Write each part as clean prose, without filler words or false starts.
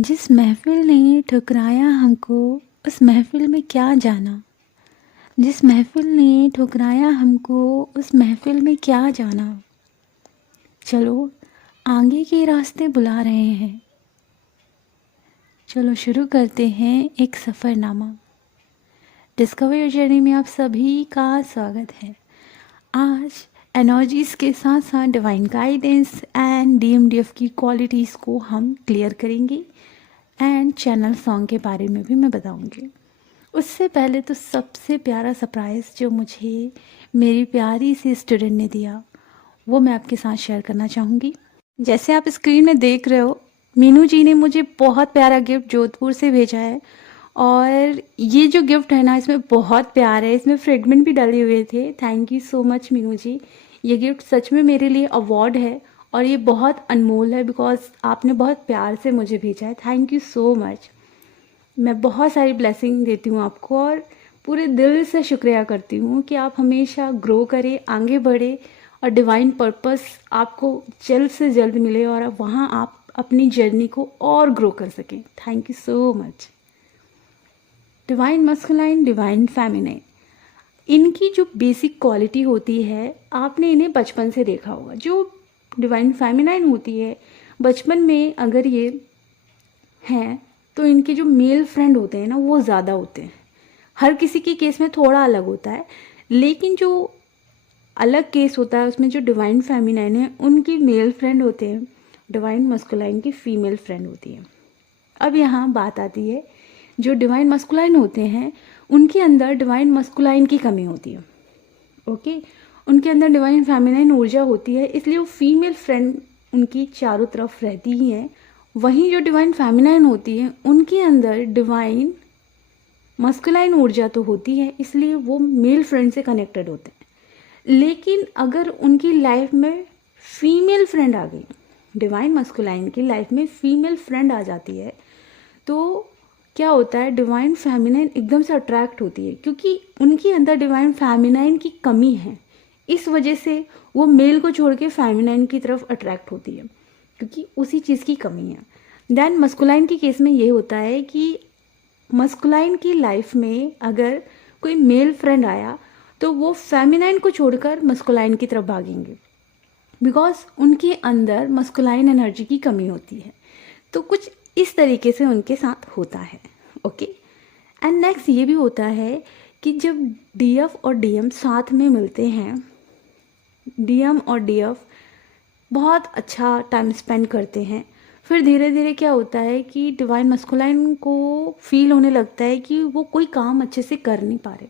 जिस महफ़िल ने ठुकराया हमको, उस महफ़िल में क्या जाना। जिस महफ़िल ने ठुकराया हमको, उस महफ़िल में क्या जाना। चलो आगे के रास्ते बुला रहे हैं, चलो शुरू करते हैं एक सफ़रनामा। डिस्कवर योर जर्नी में आप सभी का स्वागत है। आज एनर्जीज़ के साथ साथ डिवाइन गाइडेंस एंड डीएमडीएफ की क्वालिटीज़ को हम क्लियर करेंगे एंड चैनल सॉन्ग के बारे में भी मैं बताऊंगी। उससे पहले तो सबसे प्यारा सरप्राइज़ जो मुझे मेरी प्यारी सी स्टूडेंट ने दिया, वो मैं आपके साथ शेयर करना चाहूँगी। जैसे आप स्क्रीन में देख रहे हो, मीनू जी ने मुझे बहुत प्यारा गिफ्ट जोधपुर से भेजा है। और ये जो गिफ्ट है ना, इसमें बहुत प्यार है, इसमें फ्रेगमेंट भी डले हुए थे। Thank you so much Meenu ji. ये गिफ्ट सच में मेरे लिए अवार्ड है और ये बहुत अनमोल है, बिकॉज आपने बहुत प्यार से मुझे भेजा है। Thank you so much. मैं बहुत सारी ब्लेसिंग देती हूँ आपको और पूरे दिल से शुक्रिया करती हूँ कि आप हमेशा ग्रो करें, आगे बढ़े और डिवाइन पर्पस आपको जल्द से जल्द मिले और वहाँ आप अपनी जर्नी को और ग्रो कर सकें। Thank you so much. Divine masculine, divine feminine, इनकी जो बेसिक क्वालिटी होती है, आपने इन्हें बचपन से देखा होगा। जो डिवाइन फेमिनाइन होती है, बचपन में अगर ये हैं तो इनके जो मेल फ्रेंड होते हैं ना, वो ज़्यादा होते हैं। हर किसी के केस में थोड़ा अलग होता है, लेकिन जो अलग केस होता है उसमें जो डिवाइन फेमिनाइन है उनकी मेल फ्रेंड होते हैं, डिवाइन मस्कुलाइन की फीमेल फ्रेंड होती है। अब यहाँ बात आती है, जो डिवाइन मस्कुलाइन होते हैं उनके अंदर डिवाइन मस्कुलाइन की कमी होती है। ओके, उनके अंदर डिवाइन फेमिनाइन ऊर्जा होती है, इसलिए वो फीमेल फ्रेंड उनकी चारों तरफ रहती ही हैं। वहीं जो डिवाइन फेमिनाइन होती है उनके अंदर डिवाइन मस्कुलाइन ऊर्जा तो होती है, इसलिए वो मेल फ्रेंड से कनेक्टेड होते हैं। लेकिन अगर उनकी लाइफ में फीमेल फ्रेंड आ गई, डिवाइन मस्कुलाइन की लाइफ में फीमेल फ्रेंड आ जाती है, तो क्या होता है, डिवाइन फेमिनाइन एकदम से अट्रैक्ट होती है, क्योंकि उनके अंदर डिवाइन फेमिनाइन की कमी है। इस वजह से वो मेल को छोड़ के फेमिनाइन की तरफ अट्रैक्ट होती है, क्योंकि उसी चीज़ की कमी है। देन मस्कुलाइन के केस में ये होता है कि मस्कुलाइन की लाइफ में अगर कोई मेल फ्रेंड आया तो वो फेमिनाइन को छोड़कर मस्कुलाइन की तरफ भागेंगे, बिकॉज उनके अंदर मस्कुलाइन एनर्जी की कमी होती है। तो कुछ इस तरीके से उनके साथ होता है। ओके, एंड नेक्स्ट ये भी होता है कि जब डीएफ और डीएम साथ में मिलते हैं, डीएम और डीएफ बहुत अच्छा टाइम स्पेंड करते हैं, फिर धीरे धीरे क्या होता है कि डिवाइन मस्कुलाइन को फील होने लगता है कि वो कोई काम अच्छे से कर नहीं पा रहे।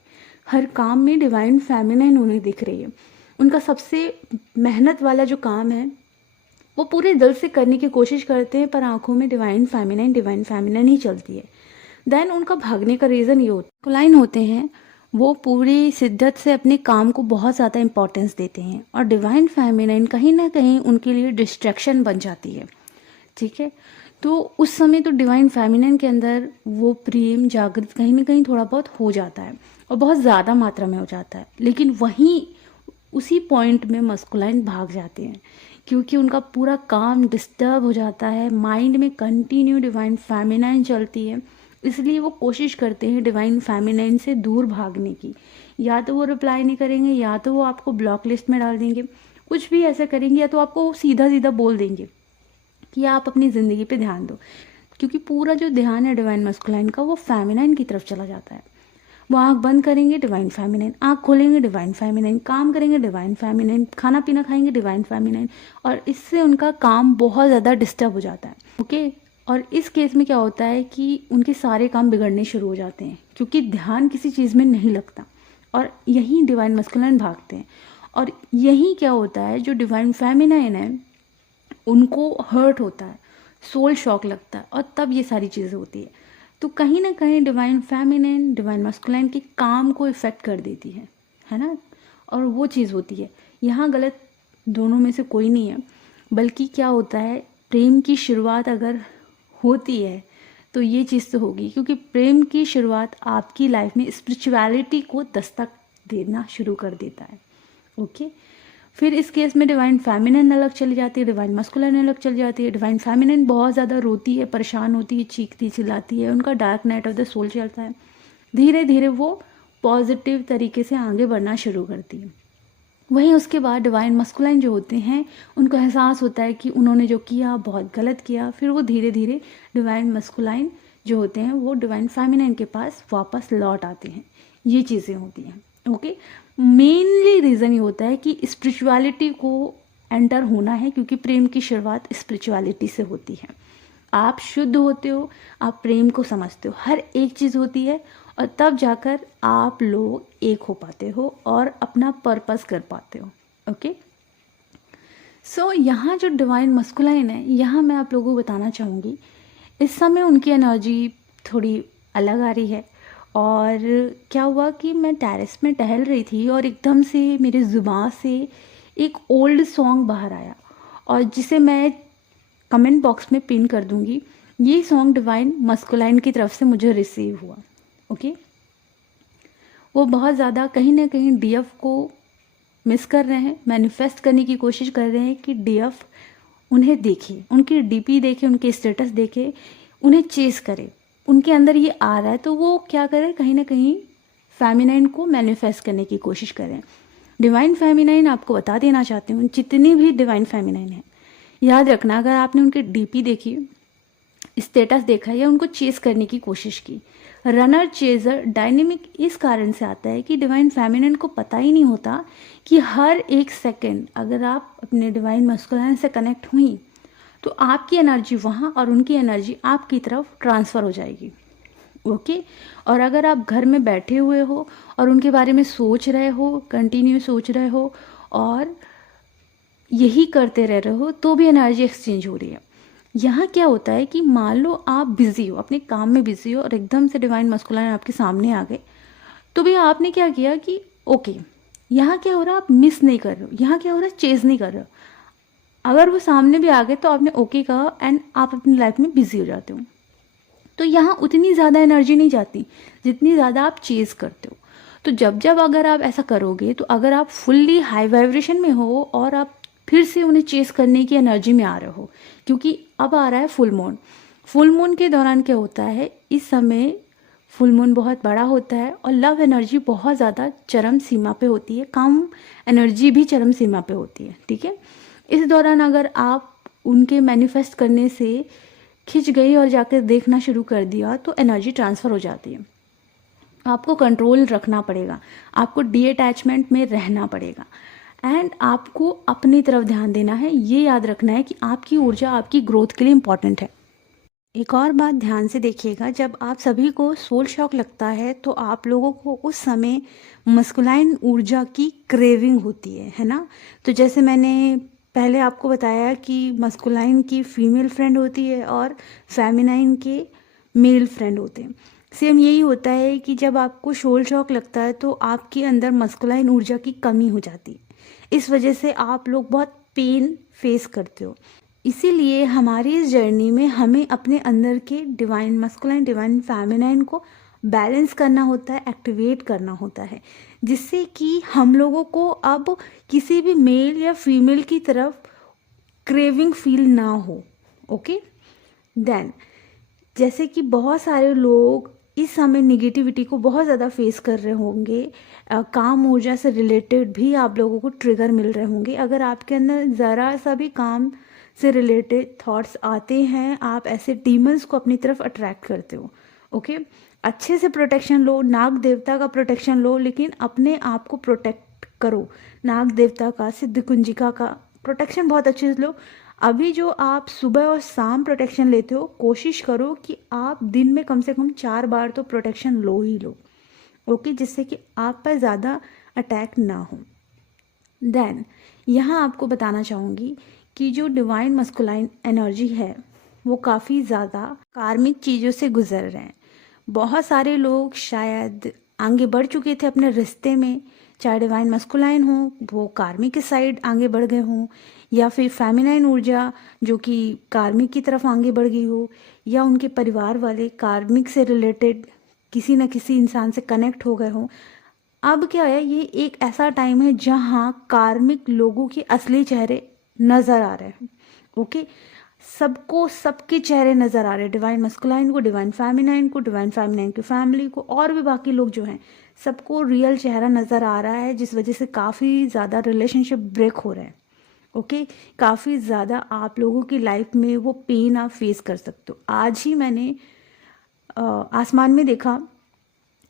हर काम में डिवाइन फेमिनाइन उन्हें दिख रही है। उनका सबसे मेहनत वाला जो काम है वो पूरे दिल से करने की कोशिश करते हैं, पर आंखों में डिवाइन फेमिनाइन ही चलती है। देन उनका भागने का रीज़न ये होता है, मस्कुलाइन होते हैं वो पूरी शिद्दत से अपने काम को बहुत ज़्यादा इंपॉर्टेंस देते हैं और डिवाइन फेमिनाइन कहीं ना कहीं उनके लिए डिस्ट्रैक्शन बन जाती है। ठीक है, तो उस समय तो डिवाइन फेमिनाइन के अंदर वो प्रेम जागृत कहीं ना कहीं थोड़ा बहुत हो जाता है और बहुत ज़्यादा मात्रा में हो जाता है, लेकिन वहीं उसी पॉइंट में मस्कुलाइन भाग जाते हैं, क्योंकि उनका पूरा काम डिस्टर्ब हो जाता है। माइंड में कंटिन्यू डिवाइन फेमिनाइन चलती है, इसलिए वो कोशिश करते हैं डिवाइन फेमिनाइन से दूर भागने की। या तो वो रिप्लाई नहीं करेंगे, या तो वो आपको ब्लॉक लिस्ट में डाल देंगे, कुछ भी ऐसा करेंगे, या तो आपको सीधा सीधा बोल देंगे कि आप अपनी ज़िंदगी पे ध्यान दो, क्योंकि पूरा जो ध्यान है डिवाइन मस्कुलाइन का वो फेमिनाइन की तरफ चला जाता है। वो आँख बंद करेंगे डिवाइन फेमिनाइन, आँख खोलेंगे डिवाइन फेमिनाइन, काम करेंगे डिवाइन फेमिनाइन, खाना पीना खाएंगे डिवाइन फेमिनाइन, और इससे उनका काम बहुत ज़्यादा डिस्टर्ब हो जाता है। ओके, और इस केस में क्या होता है कि उनके सारे काम बिगड़ने शुरू हो जाते हैं, क्योंकि ध्यान किसी चीज़ में नहीं लगता और यहीं डिवाइन मस्कुलाइन भागते हैं। और यहीं क्या होता है, जो डिवाइन फेमिनाइन है उनको हर्ट होता है, सोल शॉक लगता है, और तब ये सारी चीज़ें होती है। तो कहीं ना कहीं डिवाइन फेमिनाइन डिवाइन मस्कुलाइन के काम को इफ़ेक्ट कर देती है ना। और वो चीज़ होती है, यहाँ गलत दोनों में से कोई नहीं है, बल्कि क्या होता है, प्रेम की शुरुआत अगर होती है तो ये चीज़ तो होगी, क्योंकि प्रेम की शुरुआत आपकी लाइफ में स्पिरिचुअलिटी को दस्तक देना शुरू कर देता है। ओके, फिर इस केस में डिवाइन फेमिनिन अलग चली जाती है, डिवाइन मस्कुलाइन अलग चली जाती है। डिवाइन फेमिनिन बहुत ज़्यादा रोती है, परेशान होती है, चीखती चिल्लाती है, उनका dark night of the soul चलता है। धीरे धीरे वो पॉजिटिव तरीके से आगे बढ़ना शुरू करती है। वहीं उसके बाद डिवाइन मस्कुलाइन जो होते हैं उनको एहसास होता है कि उन्होंने जो किया बहुत गलत किया, फिर वो धीरे धीरे डिवाइन मस्कुलाइन जो होते हैं वो डिवाइन फेमिनिन के पास वापस लौट आते हैं। ये चीज़ें होती हैं। ओके, मेनली रीज़न ये होता है कि स्पिरिचुअलिटी को एंटर होना है, क्योंकि प्रेम की शुरुआत स्पिरिचुअलिटी से होती है। आप शुद्ध होते हो, आप प्रेम को समझते हो, हर एक चीज़ होती है, और तब जाकर आप लोग एक हो पाते हो और अपना पर्पस कर पाते हो। ओके, सो यहाँ जो डिवाइन मस्कुलाइन है, यहाँ मैं आप लोगों को बताना चाहूँगी, इस समय उनकी एनर्जी थोड़ी अलग आ रही है। और क्या हुआ कि मैं टेरेस में टहल रही थी और एकदम से मेरे ज़ुबान से एक ओल्ड सॉन्ग बाहर आया, और जिसे मैं कमेंट बॉक्स में पिन कर दूंगी। ये सॉन्ग डिवाइन मस्कुलाइन की तरफ से मुझे रिसीव हुआ। ओके, वो बहुत ज़्यादा कहीं ना कहीं डीएफ को मिस कर रहे हैं, मैनिफेस्ट करने की कोशिश कर रहे हैं कि डीएफ उन्हें देखे, उनकी डीपी देखे, उनके स्टेटस देखे, उन्हें चेस करे। उनके अंदर ये आ रहा है तो वो क्या करें, कहीं ना कहीं फेमिनाइन को मैनिफेस्ट करने की कोशिश करें। डिवाइन फेमिनाइन आपको बता देना चाहती हूँ, जितनी भी डिवाइन फेमिनाइन है, याद रखना, अगर आपने उनकी डीपी देखी, स्टेटस देखा या उनको चेस करने की कोशिश की, रनर चेजर डायनेमिक इस कारण से आता है कि डिवाइन फेमिनिन को पता ही नहीं होता कि हर एक सेकंड अगर आप अपने डिवाइन मस्कुलाइन से कनेक्ट हुई तो आपकी एनर्जी वहाँ और उनकी एनर्जी आपकी तरफ ट्रांसफ़र हो जाएगी। ओके, और अगर आप घर में बैठे हुए हो और उनके बारे में सोच रहे हो, कंटिन्यू सोच रहे हो और यही करते रह रहे हो, तो भी एनर्जी एक्सचेंज हो रही है। यहाँ क्या होता है कि मान लो आप बिज़ी हो, अपने काम में बिज़ी हो और एकदम से डिवाइन मस्कुलाइन आपके सामने आ गए, तो भी आपने क्या किया कि ओके, यहाँ क्या हो रहा है, आप मिस नहीं कर रहे हो, यहाँ क्या हो रहा है, चेज़ नहीं कर रहे हो। अगर वो सामने भी आ गए तो आपने ओके कहा एंड आप अपनी लाइफ में बिज़ी हो जाते हो। तो यहाँ उतनी ज़्यादा एनर्जी नहीं जाती जितनी ज़्यादा आप चेज़ करते हो। तो जब जब अगर आप ऐसा करोगे, तो अगर आप फुल्ली हाई वाइब्रेशन में हो और आप फिर से उन्हें चेस करने की एनर्जी में आ रहे हो, क्योंकि अब आ रहा है फुल मून। फुल मून के दौरान क्या होता है, इस समय फुल मून बहुत बड़ा होता है और लव एनर्जी बहुत ज़्यादा चरम सीमा पे होती है, काम एनर्जी भी चरम सीमा पे होती है। ठीक है, इस दौरान अगर आप उनके मैनिफेस्ट करने से खिंच गई और जाकर देखना शुरू कर दिया तो एनर्जी ट्रांसफ़र हो जाती है। आपको कंट्रोल रखना पड़ेगा, आपको डी अटैचमेंट में रहना पड़ेगा एंड आपको अपनी तरफ ध्यान देना है। ये याद रखना है कि आपकी ऊर्जा आपकी ग्रोथ के लिए इम्पॉर्टेंट है। एक और बात ध्यान से देखिएगा, जब आप सभी को सोल शॉक लगता है तो आप लोगों को उस समय मस्कुलाइन ऊर्जा की क्रेविंग होती है ना। तो जैसे मैंने पहले आपको बताया कि मस्कुलाइन की फीमेल फ्रेंड होती है और फेमिनाइन के मेल फ्रेंड होते हैं। सेम यही होता है कि जब आपको सोल शॉक लगता है तो आपके अंदर मस्कुलाइन ऊर्जा की कमी हो जाती है, इस वजह से आप लोग बहुत पेन फेस करते हो। इसीलिए हमारी इस जर्नी में हमें अपने अंदर के डिवाइन मस्कुलाइन डिवाइन फेमिनाइन को बैलेंस करना होता है, एक्टिवेट करना होता है, जिससे कि हम लोगों को अब किसी भी मेल या फीमेल की तरफ क्रेविंग फील ना हो। ओके, देन जैसे कि बहुत सारे लोग इस समय निगेटिविटी को बहुत ज़्यादा फेस कर रहे होंगे, काम ऊर्जा से रिलेटेड भी आप लोगों को ट्रिगर मिल रहे होंगे। अगर आपके अंदर ज़रा सा भी काम से रिलेटेड थॉट्स आते हैं, आप ऐसे डीमंस को अपनी तरफ अट्रैक्ट करते हो। ओके, अच्छे से प्रोटेक्शन लो, नाग देवता का प्रोटेक्शन लो, लेकिन अपने आप को प्रोटेक्ट करो। नाग देवता का, सिद्ध कुंजिका का प्रोटेक्शन बहुत अच्छे से लो। अभी जो आप सुबह और शाम प्रोटेक्शन लेते हो, कोशिश करो कि आप दिन में कम से कम 4 बार तो प्रोटेक्शन लो ही लो। ओके, जिससे कि आप पर ज़्यादा अटैक ना हो। देन यहाँ आपको बताना चाहूँगी कि जो डिवाइन मस्कुलाइन एनर्जी है वो काफ़ी ज़्यादा कार्मिक चीज़ों से गुजर रहे हैं। बहुत सारे लोग शायद आगे बढ़ चुके थे अपने रिश्ते में, चाहे डिवाइन मस्कुलाइन हो वो कार्मिक के साइड आगे बढ़ गए हों, या फिर फेमिनाइन ऊर्जा जो कि कार्मिक की तरफ आगे बढ़ गई हो, या उनके परिवार वाले कार्मिक से रिलेटेड किसी न किसी इंसान से कनेक्ट हो गए हों। अब क्या है, ये एक ऐसा टाइम है जहाँ कार्मिक लोगों के असली चेहरे नज़र आ रहे हैं। ओके, सबको सबके चेहरे नज़र आ रहे हैं, डिवाइन मस्कुलाइन को, डिवाइन फेमिनाइन को, डिवाइन फेमिनाइन की फैमिली को, और भी बाकी लोग जो हैं सबको रियल चेहरा नज़र आ रहा है, जिस वजह से काफ़ी ज़्यादा रिलेशनशिप ब्रेक हो रहे हैं। ओके, काफ़ी ज़्यादा आप लोगों की लाइफ में वो पेन आप फेस कर सकते हो। आज ही मैंने आसमान में देखा,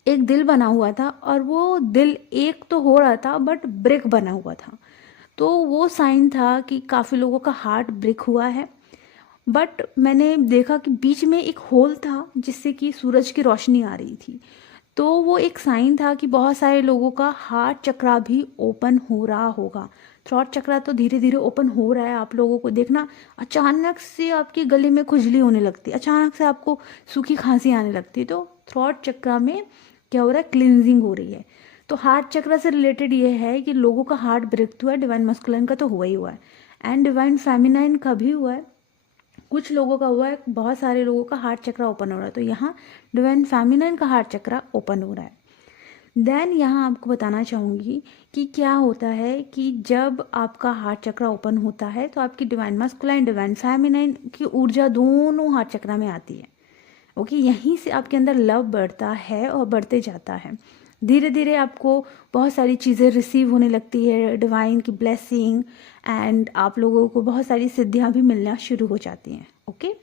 एक दिल बना हुआ था, और वो दिल एक तो हो रहा था बट ब्रेक बना हुआ था। तो वो साइन था कि काफ़ी लोगों का हार्ट ब्रेक हुआ है। बट मैंने देखा कि बीच में एक होल था जिससे कि सूरज की रोशनी आ रही थी। तो वो एक साइन था कि बहुत सारे लोगों का हार्ट चक्रा भी ओपन हो रहा होगा। थ्रॉट चक्रा तो धीरे धीरे ओपन हो रहा है। आप लोगों को देखना, अचानक से आपके गले में खुजली होने लगती है, अचानक से आपको सूखी खांसी आने लगती है। तो थ्रॉट चक्रा में क्या हो रहा है, क्लिनजिंग हो रही है। तो हार्ट चक्रा से रिलेटेड ये है कि लोगों का हार्ट ब्रेक हुआ है। डिवाइन मस्कुलाइन का तो हुआ ही हुआ है, एंड डिवाइन फेमिनाइन का भी हुआ है, कुछ लोगों का हुआ है, बहुत सारे लोगों का हार्ट चक्रा ओपन हो रहा है। तो यहाँ डिवाइन फेमिनाइन का हार्ट चक्रा ओपन हो रहा है। देन यहाँ आपको बताना चाहूँगी कि क्या होता है कि जब आपका हार्ट चक्रा ओपन होता है तो आपकी डिवाइन मस्कुलाइन, डिवाइन फेमिनाइन की ऊर्जा दोनों हार्ट चक्रा में आती है। ओके, यहीं से आपके अंदर लव बढ़ता है और बढ़ते जाता है। धीरे धीरे आपको बहुत सारी चीज़ें रिसीव होने लगती है, डिवाइन की ब्लेसिंग, एंड आप लोगों को बहुत सारी सिद्धियां भी मिलना शुरू हो जाती हैं। ओके,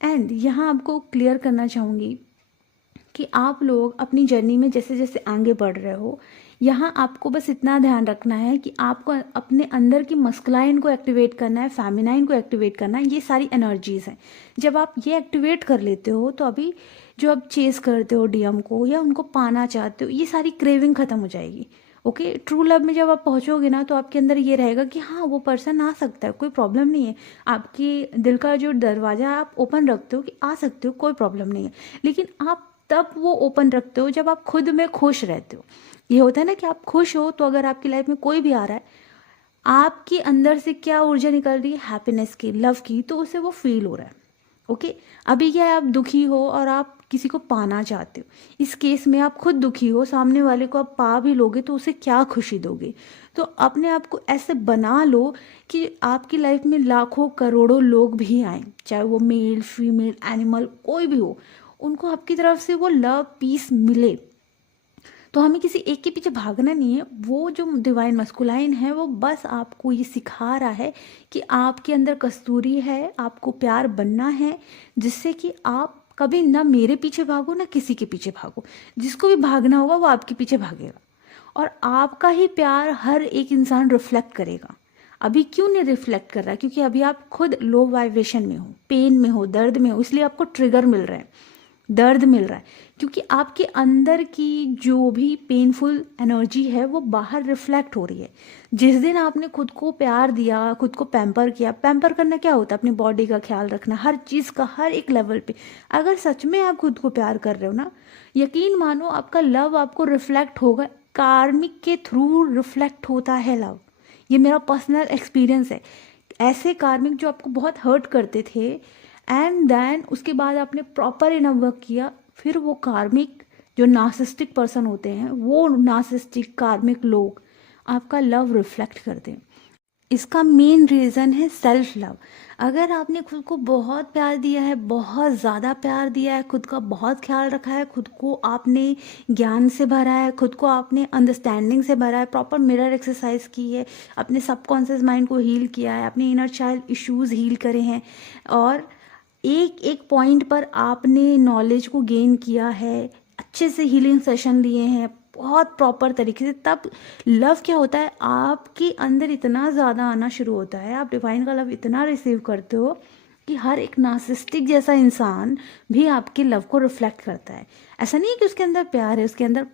एंड यहाँ आपको क्लियर करना चाहूँगी कि आप लोग अपनी जर्नी में जैसे जैसे आगे बढ़ रहे हो, यहाँ आपको बस इतना ध्यान रखना है कि आपको अपने अंदर की मस्कुलाइन को एक्टिवेट करना है, फेमिनाइन को एक्टिवेट करना है। ये सारी एनर्जीज हैं। जब आप ये एक्टिवेट कर लेते हो तो अभी जो आप चेस करते हो डीएम को या उनको पाना चाहते हो, ये सारी क्रेविंग खत्म हो जाएगी। ओके, ट्रू लव में जब आप पहुंचोगे ना तो आपके अंदर ये रहेगा कि हाँ, वो पर्सन आ सकता है, कोई प्रॉब्लम नहीं है। आपकी दिल का जो दरवाज़ा आप ओपन रखते हो कि आ सकते हो, कोई प्रॉब्लम नहीं है। लेकिन आप तब वो ओपन रखते हो जब आप खुद में खुश रहते हो। ये होता है ना कि आप खुश हो, तो अगर आपकी लाइफ में कोई भी आ रहा है, आपके अंदर से क्या ऊर्जा निकल रही है, हैप्पीनेस की, लव की, तो उसे वो फील हो रहा है। ओके, अभी क्या है, आप दुखी हो और आप किसी को पाना चाहते हो। इस केस में आप खुद दुखी हो, सामने वाले को आप पा भी लोगे तो उसे क्या खुशी दोगे। तो अपने आप को ऐसे बना लो कि आपकी लाइफ में लाखों करोड़ों लोग भी आए, चाहे वो मेल फीमेल एनिमल कोई भी हो, उनको आपकी तरफ से वो लव पीस मिले। तो हमें किसी एक के पीछे भागना नहीं है। वो जो डिवाइन मस्कुलाइन है वो बस आपको ये सिखा रहा है कि आपके अंदर कस्तूरी है, आपको प्यार बनना है, जिससे कि आप कभी ना मेरे पीछे भागो ना किसी के पीछे भागो। जिसको भी भागना होगा वो आपके पीछे भागेगा, और आपका ही प्यार हर एक इंसान रिफ्लेक्ट करेगा। अभी क्यों नहीं रिफ्लेक्ट कर रहा? क्योंकि अभी आप खुद लो वाइब्रेशन में हो, पेन में हो, दर्द में हो, इसलिए आपको ट्रिगर मिल रहा है, दर्द मिल रहा है। क्योंकि आपके अंदर की जो भी पेनफुल एनर्जी है वो बाहर रिफ्लेक्ट हो रही है। जिस दिन आपने खुद को प्यार दिया, खुद को पैम्पर किया, पैम्पर करना क्या होता है, अपनी बॉडी का ख्याल रखना, हर चीज़ का हर एक लेवल पे। अगर सच में आप खुद को प्यार कर रहे हो ना, यकीन मानो आपका लव आपको रिफ्लेक्ट होगा। कार्मिक के थ्रू रिफ्लेक्ट होता है लव, ये मेरा पर्सनल एक्सपीरियंस है। ऐसे कार्मिक जो आपको बहुत हर्ट करते थे, एंड देन उसके बाद आपने प्रॉपर इनफ वर्क किया, फिर वो कार्मिक जो नार्सिस्टिक पर्सन होते हैं, वो नार्सिस्टिक कार्मिक लोग आपका लव रिफ्लेक्ट करते हैं। इसका मेन रीज़न है सेल्फ लव। अगर आपने खुद को बहुत प्यार दिया है, बहुत ज़्यादा प्यार दिया है, खुद का बहुत ख्याल रखा है, खुद को आपने ज्ञान से भरा है, खुद को आपने अंडरस्टैंडिंग से भरा है, प्रॉपर मिरर एक्सरसाइज की है, अपने सबकॉन्शियस माइंड को हील किया है, अपने इनर चाइल्ड इश्यूज हील करे हैं, और एक एक पॉइंट पर आपने नॉलेज को गेन किया है, अच्छे से हीलिंग सेशन लिए हैं बहुत प्रॉपर तरीके से, तब लव क्या होता है, आपके अंदर इतना ज़्यादा आना शुरू होता है, आप डिवाइन का लव इतना रिसीव करते हो कि हर एक नार्सिस्टिक जैसा इंसान भी आपके लव को रिफ्लेक्ट करता है। ऐसा नहीं है कि उसके अंदर प्यार है, उसके अंदर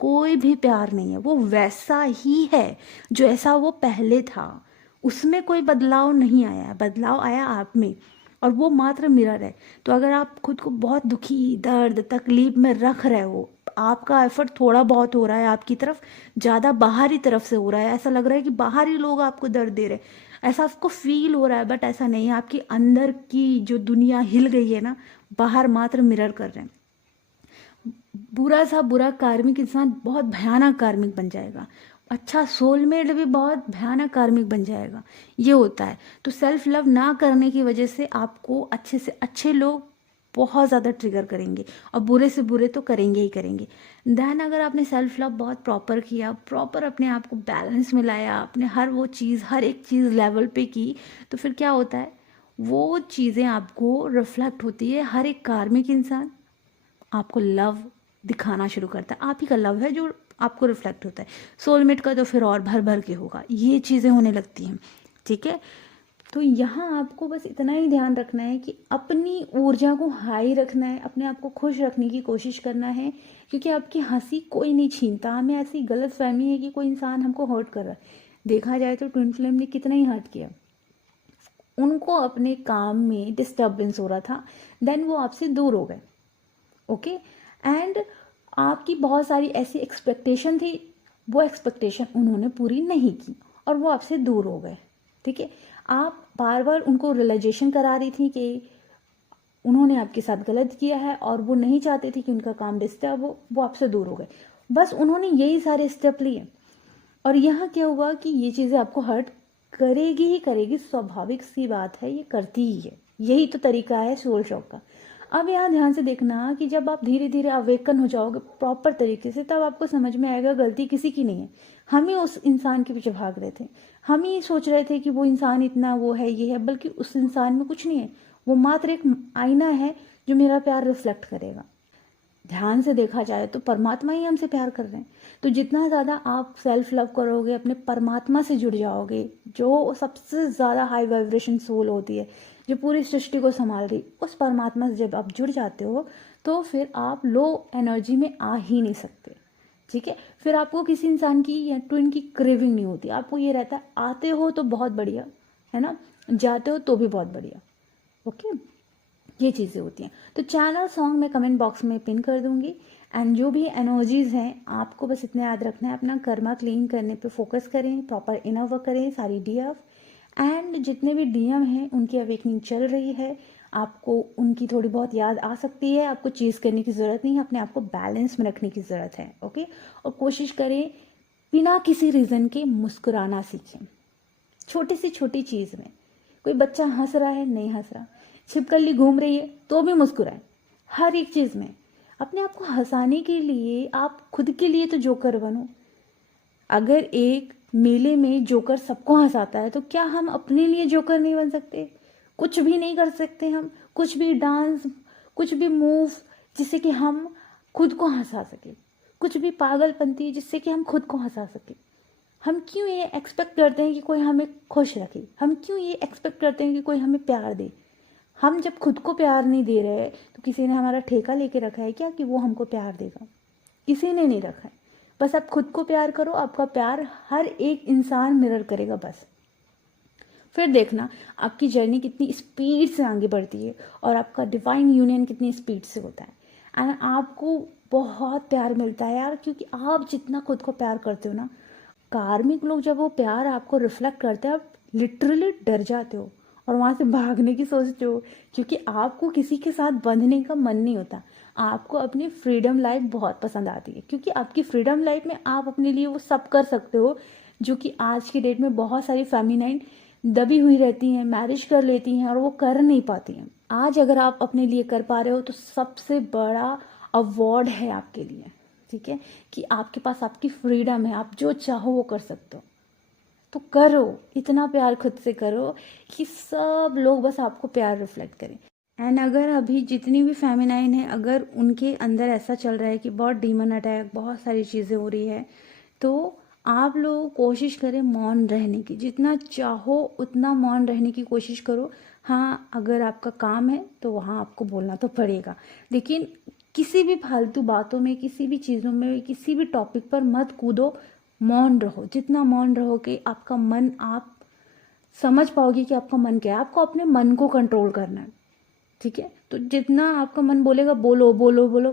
कोई भी प्यार नहीं है, वो वैसा ही है जो ऐसा वो पहले था। उसमें कोई बदलाव नहीं आया है, बदलाव आया आप में, और वो मात्र मिरर है। तो अगर आप खुद को बहुत दुखी, दर्द, तकलीफ में रख रहे हो, आपका एफर्ट थोड़ा बहुत हो रहा है आपकी तरफ, ज़्यादा बाहरी तरफ से हो रहा है, ऐसा लग रहा है कि बाहरी लोग आपको दर्द दे रहे हैं, ऐसा आपको फील हो रहा है, बट ऐसा नहीं है। आपकी अंदर की जो दुनिया हिल गई है ना, बाहर मात्र मिरर कर रहे हैं। बुरा सा बुरा कार्मिक इंसान बहुत भयानक कार्मिक बन जाएगा, अच्छा सोलमेट भी बहुत भयानक कार्मिक बन जाएगा। ये होता है। तो सेल्फ लव ना करने की वजह से आपको अच्छे से अच्छे लोग बहुत ज़्यादा ट्रिगर करेंगे, और बुरे से बुरे तो करेंगे ही करेंगे। देन अगर आपने सेल्फ लव बहुत प्रॉपर किया, प्रॉपर अपने आप को बैलेंस में लाया, अपने हर वो चीज़, हर एक चीज़ लेवल पे की, तो फिर क्या होता है, वो चीज़ें आपको रिफ्लेक्ट होती है। हर एक कार्मिक इंसान आपको लव दिखाना शुरू करता है। आप ही का लव है जो आपको रिफ्लेक्ट होता है। सोलमेट का तो फिर और भर भर के होगा, ये चीज़ें होने लगती हैं। ठीक है, तो यहाँ आपको बस इतना ही ध्यान रखना है कि अपनी ऊर्जा को हाई रखना है, अपने आप को खुश रखने की कोशिश करना है, क्योंकि आपकी हंसी कोई नहीं छीनता। हमें ऐसी गलत फहमी है कि कोई इंसान हमको हर्ट कर रहा है। देखा जाए तो ट्विन फ्लेम ने कितना ही हर्ट किया, उनको अपने काम में डिस्टर्बेंस हो रहा था, देन वो आपसे दूर हो गए। ओके, एंड आपकी बहुत सारी ऐसी एक्सपेक्टेशन थी, वो एक्सपेक्टेशन उन्होंने पूरी नहीं की और वो आपसे दूर हो गए। ठीक है, आप बार बार उनको रियलाइजेशन करा रही थी कि उन्होंने आपके साथ गलत किया है और वो नहीं चाहते थे कि उनका काम डिस्टर्ब हो, वो आपसे दूर हो गए। बस उन्होंने यही सारे स्टेप लिए, और यहाँ क्या हुआ कि ये चीज़ें आपको हर्ट करेगी ही करेगी, स्वाभाविक सी बात है, ये करती ही है। यही तो तरीका है सोल शॉक का। अब यहाँ ध्यान से देखना कि जब आप धीरे धीरे अवेकन हो जाओगे प्रॉपर तरीके से, तब आपको समझ में आएगा गलती किसी की नहीं है। हम ही उस इंसान के पीछे भाग रहे थे, हम ही सोच रहे थे कि वो इंसान इतना वो है ये है, बल्कि उस इंसान में कुछ नहीं है। वो मात्र एक आईना है जो मेरा प्यार रिफ्लेक्ट करेगा। ध्यान से देखा जाए तो परमात्मा ही हमसे प्यार कर रहे हैं। तो जितना ज़्यादा आप सेल्फ लव करोगे, अपने परमात्मा से जुड़ जाओगे, जो सबसे ज़्यादा हाई वाइब्रेशन सोल होती है, जो पूरी सृष्टि को संभाल रही, उस परमात्मा से जब आप जुड़ जाते हो तो फिर आप लो एनर्जी में आ ही नहीं सकते। ठीक है, फिर आपको किसी इंसान की या ट्विन की क्रेविंग नहीं होती। आपको ये रहता है, आते हो तो बहुत बढ़िया है ना, जाते हो तो भी बहुत बढ़िया। ओके, ये चीज़ें होती हैं। तो चैनल सॉन्ग मैं कमेंट बॉक्स में पिन कर दूंगी। एंड जो भी एनर्जीज हैं, आपको बस इतना याद रखना है, अपना कर्मा क्लीन करने पे फोकस करें, प्रॉपर इनर वर्क करें, सारी डीएफ एंड जितने भी डीएम हैं उनकी अवेकनिंग चल रही है। आपको उनकी थोड़ी बहुत याद आ सकती है, आपको चीज़ करने की ज़रूरत नहीं है, अपने आप को बैलेंस में रखने की ज़रूरत है। ओके, और कोशिश करें बिना किसी रीज़न के मुस्कुराना सीखें। छोटी सी छोटी चीज़ में, कोई बच्चा हंस रहा है, नहीं हंस रहा, छिपकली घूम रही है तो भी मुस्कुराए। हर एक चीज़ में अपने आप को हंसाने के लिए आप खुद के लिए तो जोकर बनो। अगर एक मेले में जोकर सबको हंसाता है, तो क्या हम अपने लिए जोकर नहीं बन सकते? कुछ भी नहीं कर सकते हम, कुछ भी डांस, कुछ भी मूव जिससे कि हम खुद को हंसा सके, कुछ भी पागलपंती जिससे कि हम खुद को हंसा सके। हम क्यों ये एक्सपेक्ट करते हैं कि कोई हमें खुश रखे? हम क्यों ये एक्सपेक्ट करते हैं कि कोई हमें प्यार दे? हम जब खुद को प्यार नहीं दे रहे तो किसी ने हमारा ठेका लेके रखा है क्या कि वो हमको प्यार देगा? किसी ने नहीं रखा है। बस आप खुद को प्यार करो, आपका प्यार हर एक इंसान मिरर करेगा बस। फिर देखना आपकी जर्नी कितनी स्पीड से आगे बढ़ती है और आपका डिवाइन यूनियन कितनी स्पीड से होता है। एंड आपको बहुत प्यार मिलता है यार, क्योंकि आप जितना खुद को प्यार करते हो ना, कार्मिक लोग जब वो प्यार आपको रिफ्लेक्ट करते हैं, आप लिटरली डर जाते हो और वहाँ से भागने की सोचते हो, क्योंकि आपको किसी के साथ बंधने का मन नहीं होता। आपको अपनी फ्रीडम लाइफ बहुत पसंद आती है, क्योंकि आपकी फ्रीडम लाइफ में आप अपने लिए वो सब कर सकते हो जो कि आज की डेट में बहुत सारी फेमिनाइन दबी हुई रहती हैं, मैरिज कर लेती हैं और वो कर नहीं पाती हैं। आज अगर आप अपने लिए कर पा रहे हो तो सबसे बड़ा अवार्ड है आपके लिए। ठीक है, कि आपके पास आपकी फ्रीडम है, आप जो चाहो वो कर सकते हो। तो करो, इतना प्यार खुद से करो कि सब लोग बस आपको प्यार रिफ्लेक्ट करें। एंड अगर अभी जितनी भी फेमिनाइन है, अगर उनके अंदर ऐसा चल रहा है कि बहुत डीमन अटैक, बहुत सारी चीज़ें हो रही है, तो आप लोग कोशिश करें मौन रहने की। जितना चाहो उतना मौन रहने की कोशिश करो। हाँ, अगर आपका काम है तो वहाँ आपको बोलना तो पड़ेगा, लेकिन किसी भी फालतू बातों में, किसी भी चीज़ों में, किसी भी टॉपिक पर मत कूदो। मौन रहो। जितना मौन रहोगे आपका मन, आप समझ पाओगे कि आपका मन क्या है। आपको अपने मन को कंट्रोल करना है। ठीक है, तो जितना आपका मन बोलेगा बोलो बोलो बोलो,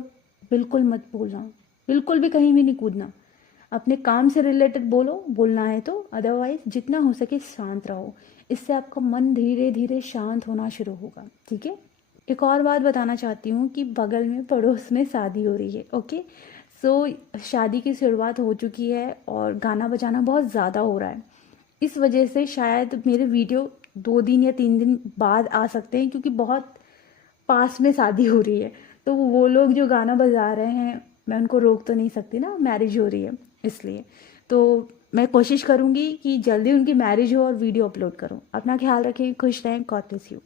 बिल्कुल मत बोलना, बिल्कुल भी कहीं भी नहीं कूदना। अपने काम से रिलेटेड बोलो, बोलना है तो, अदरवाइज जितना हो सके शांत रहो। इससे आपका मन धीरे धीरे शांत होना शुरू होगा। ठीक है, एक और बात बताना चाहती हूँ कि बगल में पड़ोस में शादी हो रही है। ओके, सो शादी की शुरुआत हो चुकी है और गाना बजाना बहुत ज़्यादा हो रहा है। इस वजह से शायद मेरे वीडियो 2 दिन या 3 दिन बाद आ सकते हैं, क्योंकि बहुत पास में शादी हो रही है। तो वो लोग जो गाना बजा रहे हैं, मैं उनको रोक तो नहीं सकती ना, मैरिज हो रही है इसलिए। तो मैं कोशिश करूँगी कि जल्दी उनकी मैरिज हो और वीडियो अपलोड करूँ। अपना ख्याल रखें, खुश रहें, गॉड ब्लेस यू।